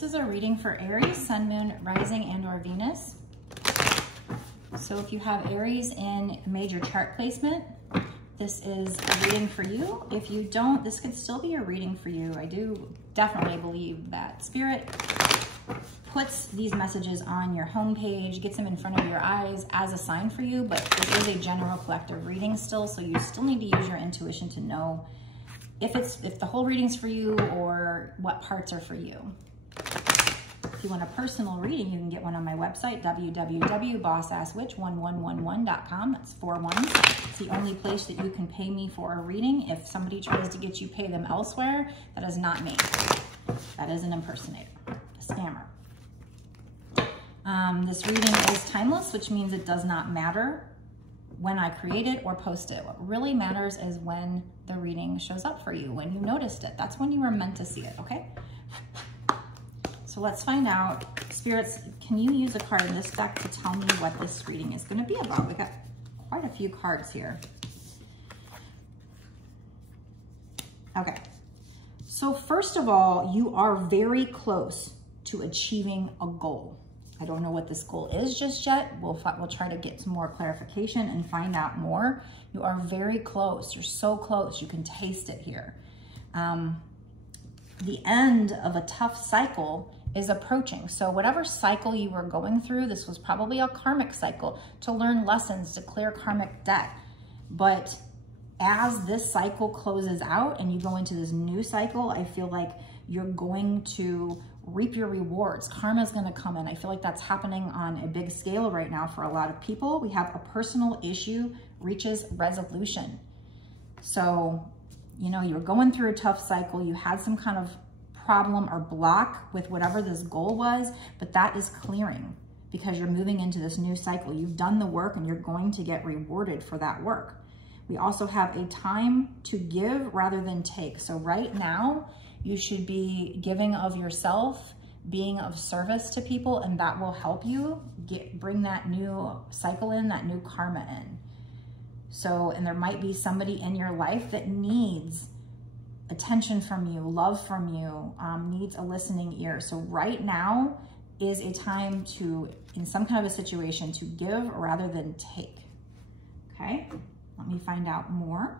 This is a reading for Aries, Sun, Moon, Rising, and or Venus. So if you have Aries in major chart placement, this is a reading for you. If you don't, this could still be a reading for you. I do definitely believe that Spirit puts these messages on your homepage, gets them in front of your eyes as a sign for you, but this is a general collective reading still, so you still need to use your intuition to know if the whole reading's for you or what parts are for you. If you want a personal reading, you can get one on my website, www.bossasswitch1111.com. That's 4 1s. It's the only place that you can pay me for a reading. If somebody tries to get you pay them elsewhere, that is not me. That is an impersonator, a scammer. This reading is timeless, which means it does not matter when I create it or post it. What really matters is when the reading shows up for you, when you noticed it. That's when you were meant to see it, okay? So let's find out. Spirits, can you use a card in this deck to tell me what this reading is going to be about? We got quite a few cards here. Okay. So first of all, you are very close to achieving a goal. I don't know what this goal is just yet. We'll try to get some more clarification and find out more. You are very close. You're so close. You can taste it here. The end of a tough cycle is approaching. So whatever cycle you were going through, this was probably a karmic cycle to learn lessons, to clear karmic debt. But as this cycle closes out and you go into this new cycle, I feel like you're going to reap your rewards. Karma is going to come in. I feel like that's happening on a big scale right now for a lot of people. We have a personal issue reaches resolution. So, you know, you were going through a tough cycle. You had some kind of problem or block with whatever this goal was, but that is clearing because you're moving into this new cycle. You've done the work and you're going to get rewarded for that work. We also have a time to give rather than take. So right now, you should be giving of yourself, being of service to people, and that will help you bring that new cycle in, that new karma in. So, and there might be somebody in your life that needs attention from you, love from you, needs a listening ear. So right now is a time to, in some kind of a situation, to give rather than take. Okay, let me find out more.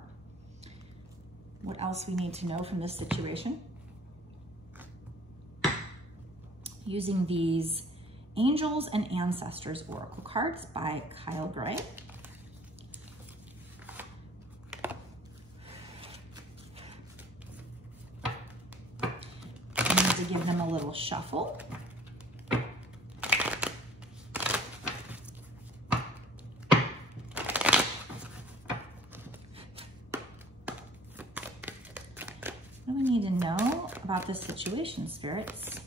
What else we need to know from this situation? Using these Angels and Ancestors Oracle cards by Kyle Gray. I need to give them a little shuffle. What do we need to know about this situation, spirits?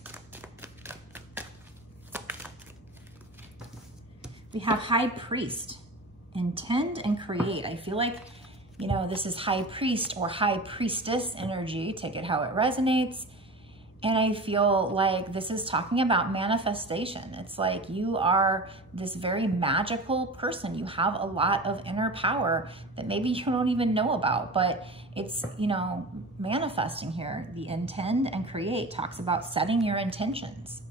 We have High Priest, intend and create. I feel like, you know, this is High Priest or High Priestess energy, take it how it resonates. And I feel like this is talking about manifestation. It's like you are this very magical person. You have a lot of inner power that maybe you don't even know about, but it's, you know, manifesting here. The intend and create talks about setting your intentions.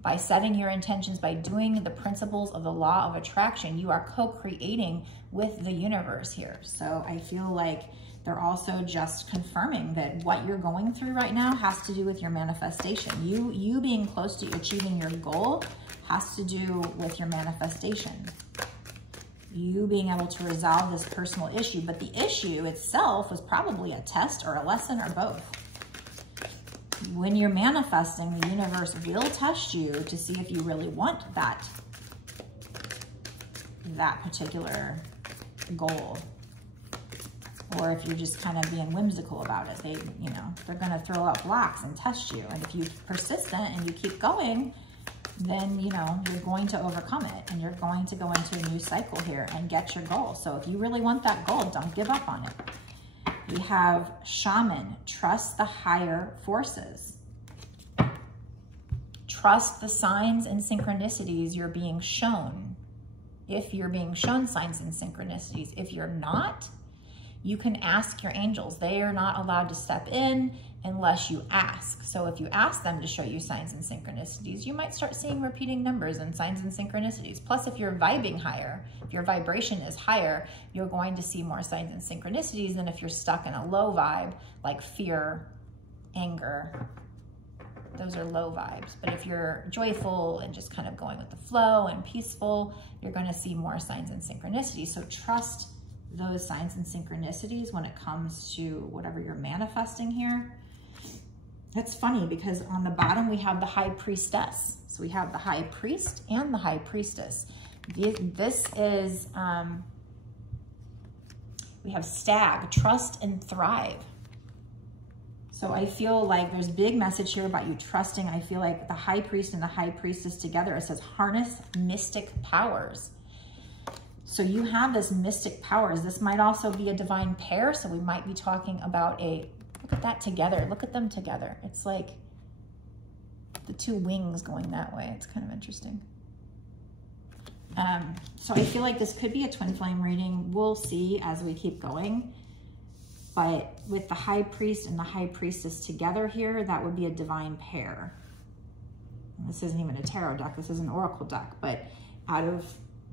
By setting your intentions, by doing the principles of the law of attraction, you are co-creating with the universe here. So I feel like they're also just confirming that what you're going through right now has to do with your manifestation. You being close to achieving your goal has to do with your manifestation. You being able to resolve this personal issue, but the issue itself was probably a test or a lesson or both. When you're manifesting, the universe will test you to see if you really want that particular goal, or if you're just kind of being whimsical about it. They're going to throw out blocks and test you. And if you're persistent and you keep going, then, you know, you're going to overcome it and you're going to go into a new cycle here and get your goal. So if you really want that goal, don't give up on it. We have Shaman, trust the higher forces. Trust the signs and synchronicities you're being shown. If you're being shown signs and synchronicities. If you're not, You can ask your angels. They are not allowed to step in unless you ask. So if you ask them to show you signs and synchronicities, you might start seeing repeating numbers and signs and synchronicities. Plus, if you're vibing higher, if your vibration is higher, you're going to see more signs and synchronicities than if you're stuck in a low vibe, like fear, anger. Those are low vibes. But if you're joyful and just kind of going with the flow and peaceful, you're going to see more signs and synchronicities. So trust those signs and synchronicities when it comes to whatever you're manifesting here. That's funny because on the bottom we have the High Priestess. So we have the High Priest and the High Priestess. This is, we have Stag, trust and thrive. So I feel like there's a big message here about you trusting. I feel like the High Priest and the High Priestess together, it says harness mystic powers. So you have this mystic powers. This might also be a divine pair. So we might be talking about a, look at that together. Look at them together. It's like the two wings going that way. It's kind of interesting. So I feel like this could be a twin flame reading. We'll see as we keep going. But with the High Priest and the High Priestess together here, that would be a divine pair. And this isn't even a tarot deck. This is an oracle deck. But out of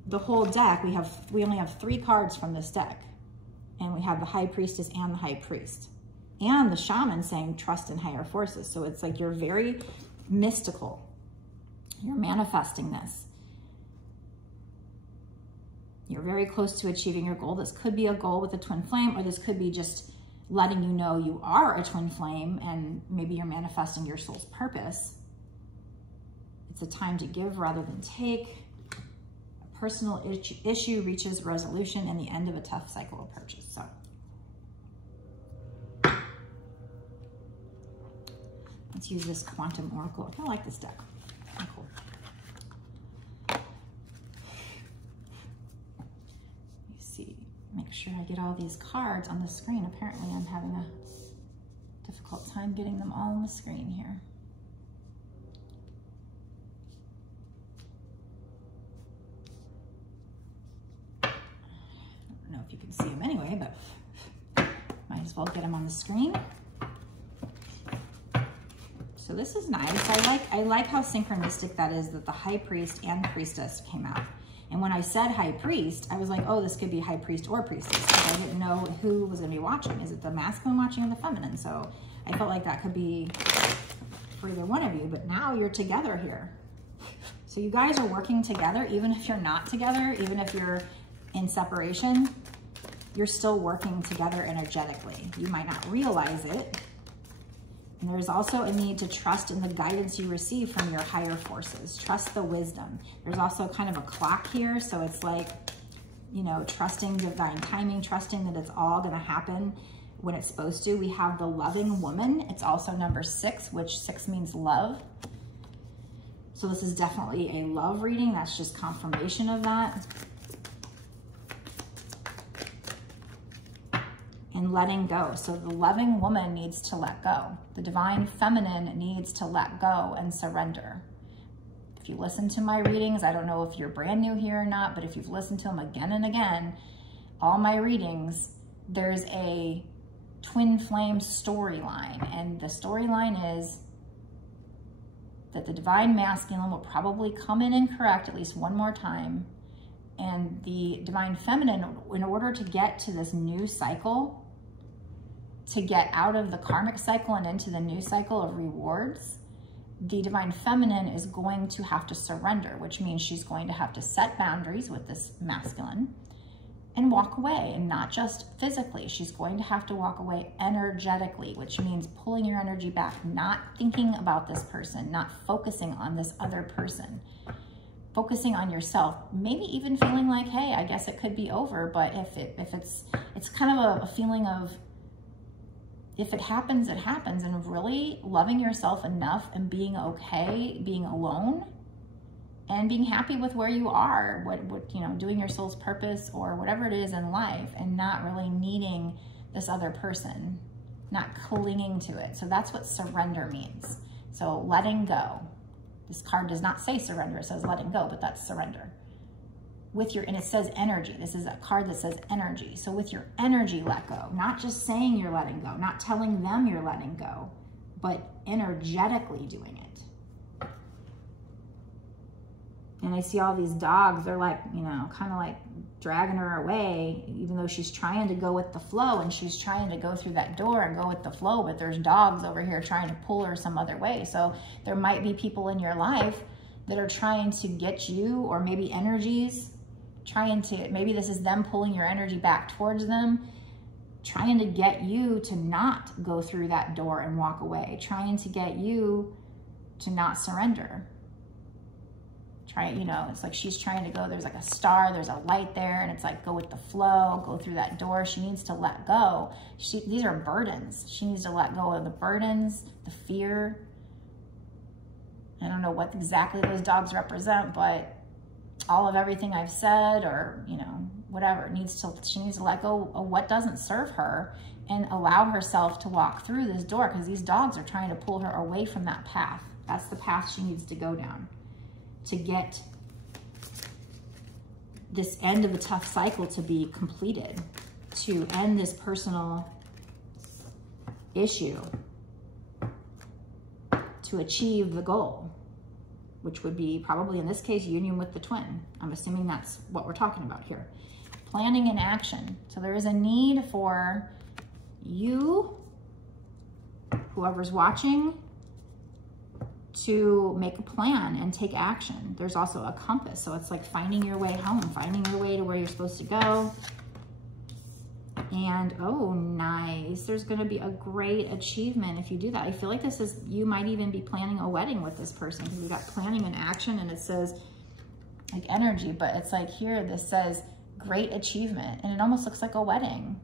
the whole deck, we only have 3 cards from this deck. And we have the High Priestess and the High Priest. And the Shaman saying trust in higher forces. So it's like you're very mystical. You're manifesting this. You're very close to achieving your goal. This could be a goal with a twin flame, or this could be just letting you know you are a twin flame and maybe you're manifesting your soul's purpose. It's a time to give rather than take. A personal issue reaches resolution and the end of a tough cycle approaches. So let's use this quantum oracle. I kind of like this deck. Cool. Make sure I get all these cards on the screen. Apparently I'm having a difficult time getting them all on the screen here. I don't know if you can see them anyway, but might as well get them on the screen. So this is nice. I like how synchronistic that is, that the High Priest and Priestess came out. And when I said High Priest, I was like, oh, this could be High Priest or Priestess. Because I didn't know who was going to be watching. Is it the masculine watching or the feminine? So I felt like that could be for either one of you. But now you're together here. So you guys are working together, even if you're not together, even if you're in separation, you're still working together energetically. You might not realize it. And there's also a need to trust in the guidance you receive from your higher forces. Trust the wisdom. There's also kind of a clock here. So it's like, you know, trusting divine timing, trusting that it's all going to happen when it's supposed to. We have the loving woman. It's also number 6, which 6 means love. So this is definitely a love reading. That's just confirmation of that. And letting go. So the loving woman needs to let go. The divine feminine needs to let go and surrender. If you listen to my readings, I don't know if you're brand new here or not, but if you've listened to them again and again, all my readings, there's a twin flame storyline. And the storyline is that the divine masculine will probably come in and correct at least one more time. And the divine feminine, in order to get to this new cycle, to get out of the karmic cycle and into the new cycle of rewards, the divine feminine is going to have to surrender, which means she's going to have to set boundaries with this masculine and walk away, and not just physically. She's going to have to walk away energetically, which means pulling your energy back, not thinking about this person, not focusing on this other person, focusing on yourself, maybe even feeling like, hey, I guess it could be over. But if it's kind of a feeling of, if it happens, it happens, and really loving yourself enough and being okay, being alone, and being happy with where you are, what you know, doing your soul's purpose or whatever it is in life, and not really needing this other person, not clinging to it. So that's what surrender means. So letting go. This card does not say surrender, it says letting go, but that's surrender. with your, and it says energy. This is a card that says energy. So with your energy, let go. Not just saying you're letting go, not telling them you're letting go, but energetically doing it. And I see all these dogs, they're like, you know, kind of like dragging her away, even though she's trying to go with the flow and she's trying to go through that door and go with the flow, but there's dogs over here trying to pull her some other way. So there might be people in your life that are trying to get you, or maybe energies, trying to, maybe this is them pulling your energy back towards them, trying to get you to not go through that door and walk away, trying to get you to not surrender. You know, it's like she's trying to go, there's like a star, there's a light there, and it's like, go with the flow, go through that door. She needs to let go. These are burdens. She needs to let go of the burdens, the fear. I don't know what exactly those dogs represent, but all of everything I've said, or, you know, whatever, she needs to let go of what doesn't serve her and allow herself to walk through this door, because these dogs are trying to pull her away from that path. That's the path she needs to go down to get this end of the tough cycle to be completed, to end this personal issue, to achieve the goal, which would be probably in this case, union with the twin. I'm assuming that's what we're talking about here. Planning and action. So there is a need for you, whoever's watching, to make a plan and take action. There's also a compass. So it's like finding your way home, finding your way to where you're supposed to go. And, oh, nice. There's going to be a great achievement if you do that. I feel like this is, you might even be planning a wedding with this person, because we've got planning and action, and it says like energy, but it's like here, this says great achievement, and it almost looks like a wedding.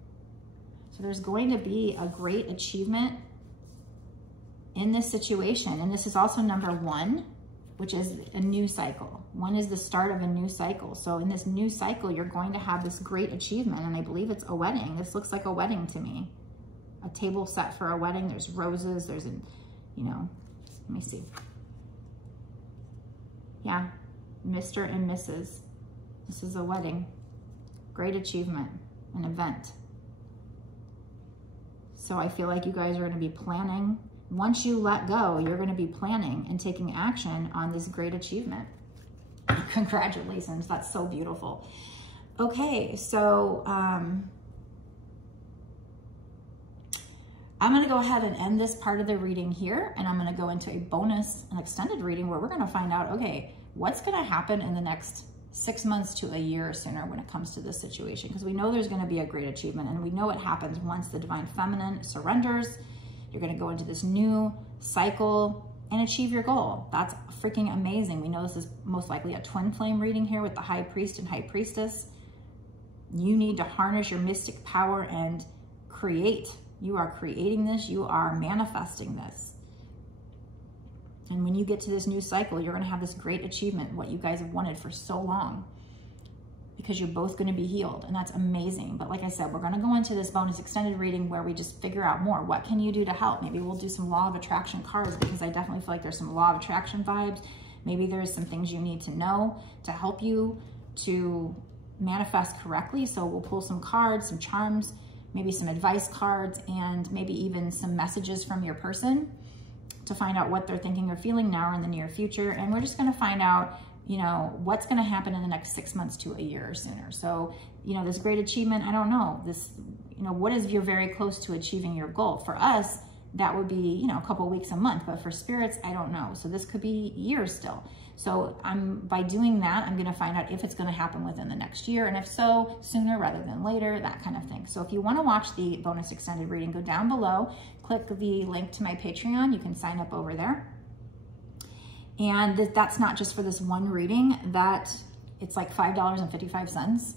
So there's going to be a great achievement in this situation. And this is also number 1, which is a new cycle. 1 is the start of a new cycle. So in this new cycle, you're going to have this great achievement. And I believe it's a wedding. This looks like a wedding to me. A table set for a wedding. There's roses. There's a, you know, let me see. Yeah, Mr. and Mrs. This is a wedding. Great achievement, an event. So I feel like you guys are going to be planning. Once you let go, you're going to be planning and taking action on this great achievement. Congratulations. That's so beautiful. Okay, so I'm going to go ahead and end this part of the reading here, and I'm going to go into a bonus, an extended reading, where we're going to find out, okay, what's going to happen in the next 6 months to a year or sooner when it comes to this situation, because we know there's going to be a great achievement, and we know it happens once the Divine Feminine surrenders. You're going to go into this new cycle and achieve your goal. That's freaking amazing. We know this is most likely a twin flame reading here with the High Priest and High Priestess. You need to harness your mystic power and create. You are creating this. You are manifesting this. And when you get to this new cycle, you're going to have this great achievement, what you guys have wanted for so long, because you're both going to be healed, and that's amazing. But like I said, we're going to go into this bonus extended reading where we just figure out more. What can you do to help? Maybe we'll do some law of attraction cards, because I definitely feel like there's some law of attraction vibes. Maybe there's some things you need to know to help you to manifest correctly. So we'll pull some cards, some charms, maybe some advice cards, and maybe even some messages from your person to find out what they're thinking or feeling now or in the near future. And we're just going to find out, you know, what's going to happen in the next 6 months to a year or sooner. So, you know, this great achievement, I don't know, this, you know, what is you're very close to achieving your goal? For us, that would be, you know, a couple of weeks, a month, but for spirits, I don't know. So this could be years still. So by doing that, I'm going to find out if it's going to happen within the next year, and if so, sooner rather than later, that kind of thing. So if you want to watch the bonus extended reading, go down below, click the link to my Patreon. You can sign up over there. And that's not just for this one reading, that it's like $5.55.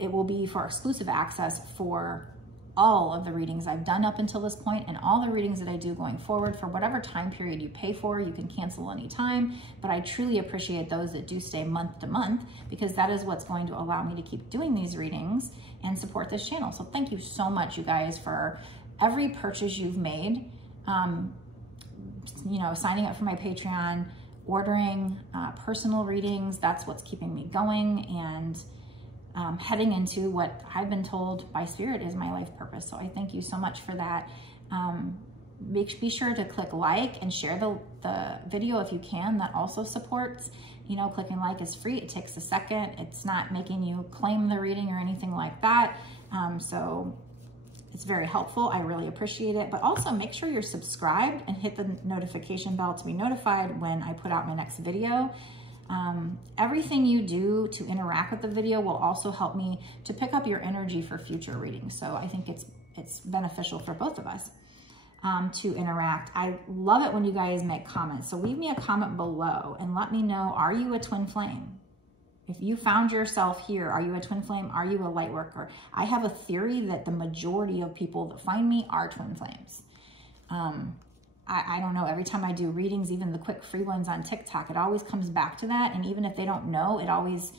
It will be for exclusive access for all of the readings I've done up until this point, and all the readings that I do going forward. For whatever time period you pay for, you can cancel anytime, but I truly appreciate those that do stay month to month, because that is what's going to allow me to keep doing these readings and support this channel. So thank you so much, you guys, for every purchase you've made. You know, signing up for my Patreon, ordering personal readings. That's what's keeping me going and heading into what I've been told by Spirit is my life purpose. So I thank you so much for that. Be sure to click like and share the video if you can. That also supports. You know, clicking like is free. It takes a second. It's not making you claim the reading or anything like that. So it's very helpful. I really appreciate it. But also make sure you're subscribed and hit the notification bell to be notified when I put out my next video. Everything you do to interact with the video will also help me to pick up your energy for future readings. So I think it's beneficial for both of us. To interact. I love it when you guys make comments. So leave me a comment below and let me know, are you a twin flame? If you found yourself here, are you a twin flame? Are you a light worker? I have a theory that the majority of people that find me are twin flames. I don't know, every time I do readings, even the quick free ones on TikTok, it always comes back to that. And even if they don't know, it always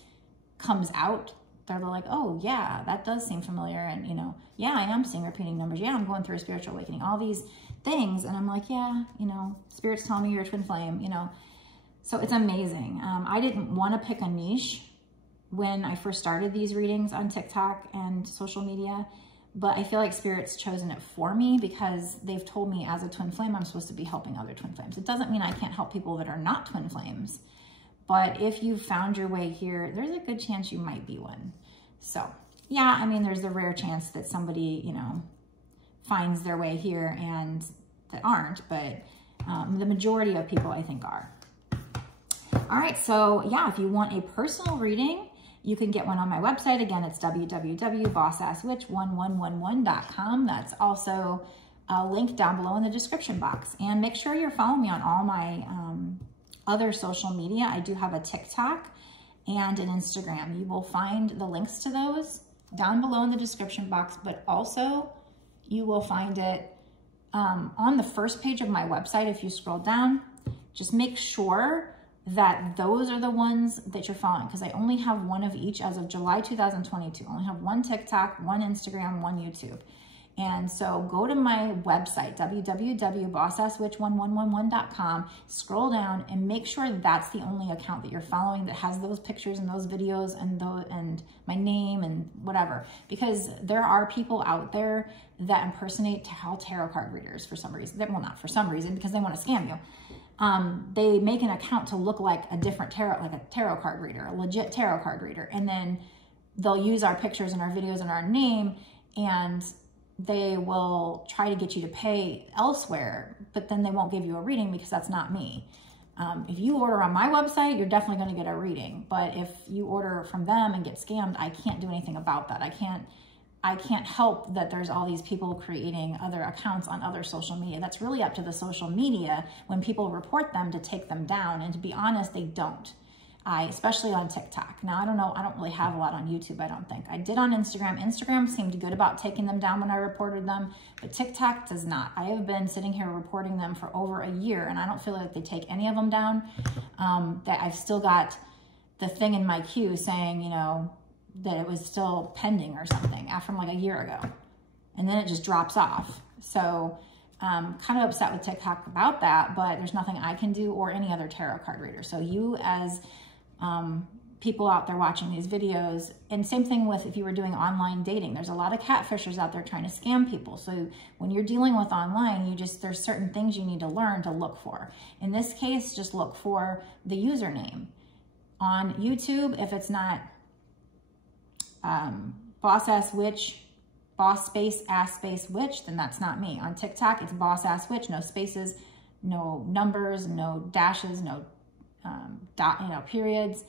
comes out. They're like, oh yeah, that does seem familiar. And you know, yeah, I am seeing repeating numbers. Yeah, I'm going through a spiritual awakening, all these things. And I'm like, yeah, you know, Spirit's telling me you're a twin flame, you know. So it's amazing. I didn't want to pick a niche when I first started these readings on TikTok and social media, but I feel like Spirit's chosen it for me because they've told me as a twin flame, I'm supposed to be helping other twin flames. It doesn't mean I can't help people that are not twin flames. But if you found your way here, there's a good chance you might be one. So yeah, I mean, there's the rare chance that somebody, you know, finds their way here and that aren't, but the majority of people I think are. All right, so yeah, if you want a personal reading, you can get one on my website. Again, it's www.bossasswitch1111.com. That's also a link down below in the description box. And make sure you're following me on all my other social media. I do have a TikTok and an Instagram. You will find the links to those down below in the description box, but also you will find it on the first page of my website. If you scroll down, just make sure that those are the ones that you're following, because I only have one of each as of July 2022. I only have one TikTok, one Instagram, one YouTube. And so go to my website, www.bossasswitch1111.com, scroll down and make sure that's the only account that you're following that has those pictures and those videos and my name and whatever. Because there are people out there that impersonate tarot card readers for some reason. Well, not for some reason, because they want to scam you. They make an account to look like a different tarot, like a tarot card reader, a legit tarot card reader. And then they'll use our pictures and our videos and our name, and they will try to get you to pay elsewhere, but then they won't give you a reading because that's not me. If you order on my website, you're definitely going to get a reading. But if you order from them and get scammed, I can't do anything about that. I can't help that there's all these people creating other accounts on other social media. That's really up to the social media when people report them to take them down. And to be honest, they don't. Especially on TikTok. Now, I don't know. I don't really have a lot on YouTube, I don't think. I did on Instagram. Instagram seemed good about taking them down when I reported them, but TikTok does not. I have been sitting here reporting them for over a year, and I don't feel like they take any of them down. That I've still got the thing in my queue saying, you know, that it was still pending or something from like a year ago. And then it just drops off. So kind of upset with TikTok about that, but there's nothing I can do or any other tarot card reader. So you as people out there watching these videos, and same thing with if you were doing online dating, there's a lot of catfishers out there trying to scam people. So when you're dealing with online, there's certain things you need to learn to look for. In this case, just look for the username. On YouTube, if it's not bossasswitch, boss space ass space witch, then that's not me. On TikTok, it's bossasswitch, no spaces, no numbers, no dashes, no periods.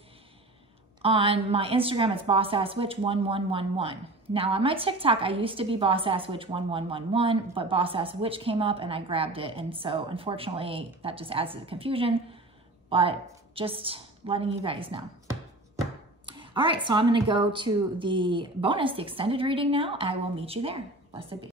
On my Instagram, it's bossasswitch1111. Now on my TikTok, I used to be bossasswitch1111, but bossasswitch came up and I grabbed it. And so unfortunately that just adds to the confusion, but just letting you guys know. All right, so I'm going to go to the bonus, the extended reading now. I will meet you there. Blessed be.